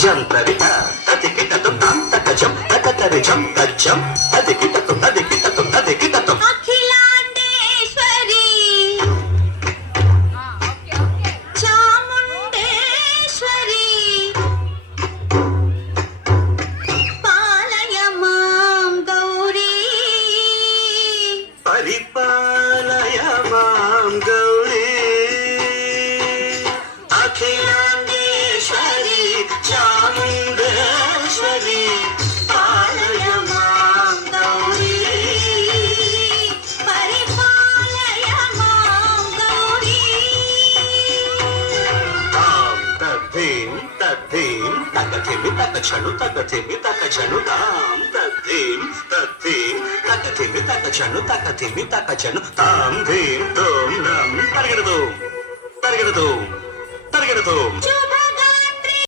జంతరిత తదికిటతం తాంతకజం తకతరిజం తజ్జం తదికిటతం తదికిటతం తదికిటతం అఖిలాండేశ్వరి చాముండేశ్వరి పాలయ మాం గౌరీ పరిపాలయ మాం గౌరీ అఖిలాండేశ్వరి చాముండేశ్వరి పాలయ మాం గౌరీ పరిపాలయ మాం గౌరీ తాం తద్ధీం తద్ధీం తకథిమి తకచను తకథిమి తకచను తాం తద్ధీం తద్ధీం తకథిమి తకచను తకథిమి తకచను తాం ధీం తోం నం పరిగెడదు పరిగెడదు పరిగెడదు